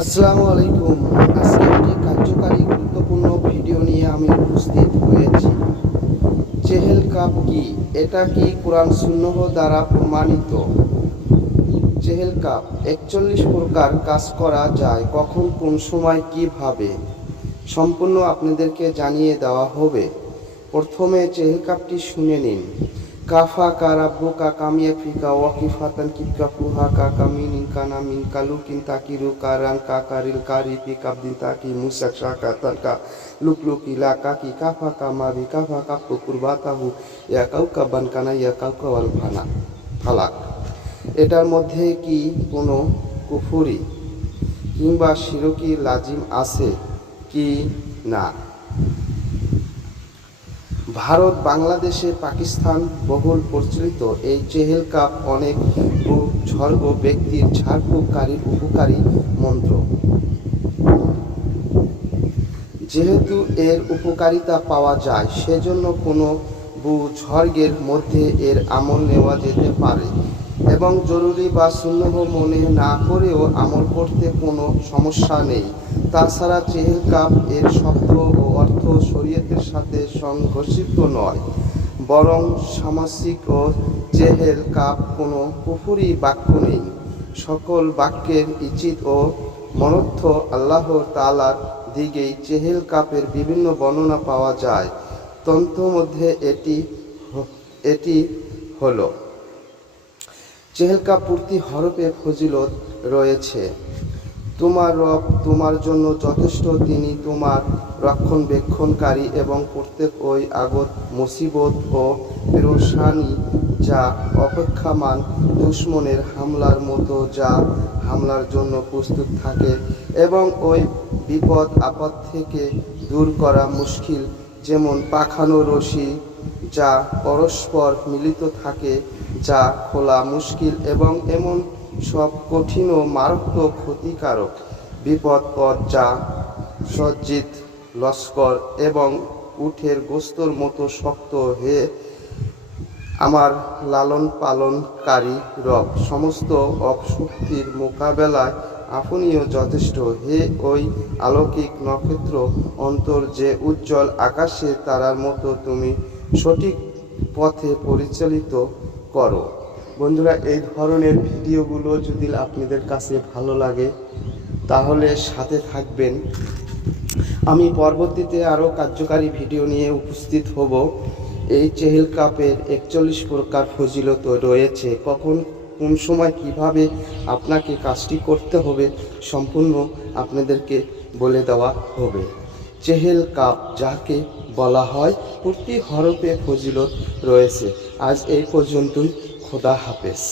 আসসালামু আলাইকুম। আজকে একটি কার্যকারী গুরুত্বপূর্ণ ভিডিও নিয়ে আমি উপস্থিত হয়েছি। চেহেল কাপ কি? এটা কি কোরআন সুন্নহ দ্বারা প্রমাণিত? চেহেল কাপ, একচল্লিশ প্রকার কাজ করা যায়, কখন, কোন সময়, কীভাবে? সম্পূর্ণ আপনাদেরকে জানিয়ে দেওয়া হবে। প্রথমে চেহেল কাপটি শুনে নিন। কাফা কা রাব্বু কা কামিয়া ফিকা ওয়াকিফাতান কিপকা ফুহা কা কামিনিন কানা মিন কালু কিন তাকিরু কারান কা কারিল কারি পি কাবদিন তাকি মুসাক শাকা তাকা লুকলুকি লা কাকি কাফা কা মাবি কাফা কাপু কুরবাতাহু ইয়া কাউকা বানকানা ইয়া কাউকা ওয়াল ফানা ফালাক এটার মধ্যে কি কোনো কুফুরি কিংবা শিরকি লাজিম আছে কি না ভারত, বাংলাদেশে, পাকিস্তান বহুল প্রচলিত। এই চেহেল কাপ অনেক ঝর্গ ব্যক্তির ঝাড়ফুঁককারী, উপকারী মন্ত্র। যেহেতু এর উপকারিতা পাওয়া যায়, সেজন্য কোনো ঝর্গের মধ্যে এর আমল নেওয়া যেতে পারে এবং জরুরি বা শূন্যহ মনে না করেও আমল করতে কোনো সমস্যা নেই। তাছাড়া চেহেল কাপ এর শব্দ শরীয়তের সাথে সংঘর্ষিত নয়, বরং সামাসিক ও চেহেল কাপ কোনো পুকুরি বাক্য নেই। সকল বাক্যের ইচিত ও মনর্থ আল্লাহ তালার দিকেই চেহেল কাপের বিভিন্ন বর্ণনা পাওয়া যায়। তন্ত্র মধ্যে এটি এটি হল চেহেল কাপ পূর্তি হরফে ফজিলত রয়েছে। তোমার রব তোমার জন্য যথেষ্ট, তিনি তোমার রক্ষণবেক্ষণকারী এবং প্রত্যেক ওই আগত মুসিবত ও পেরোসানি যা অপেক্ষামান দুশ্মনের হামলার মতো, যা হামলার জন্য প্রস্তুত থাকে এবং ওই বিপদ আপদ থেকে দূর করা মুশকিল, যেমন পাখানো রশি যা পরস্পর মিলিত থাকে, যা খোলা মুশকিল এবং এমন সব কঠিন ও মারাত্মক ক্ষতিকারক বিপদ পথ যা সজ্জিত, লস্কর এবং উঠের গোস্তর মতো শক্ত হয়ে আমার লালন পালনকারী রব। সমস্ত অপশক্তির মোকাবেলায় আপনিও যথেষ্ট। হে ওই আলৌকিক নক্ষত্র, অন্তর যে উজ্জ্বল আকাশে তারার মতো তুমি সঠিক পথে পরিচালিত করো। বন্ধুরা, এই ধরনের ভিডিওগুলো যদি আপনাদের কাছে ভালো লাগে, তাহলে সাথে থাকবেন। আমি পরবর্তীতে আরও কার্যকারী ভিডিও নিয়ে উপস্থিত হব। এই চেহেল কাপের একচল্লিশ প্রকার ফজিলত রয়েছে। কখন, কোন সময় কীভাবে আপনাকে কাজটি করতে হবে সম্পূর্ণ আপনাদেরকে বলে দেওয়া হবে। চেহেল কাপ যাকে বলা হয়, প্রতি হরফে ফজিলত রয়েছে। আজ এই পর্যন্তই খোদা হাফেজ।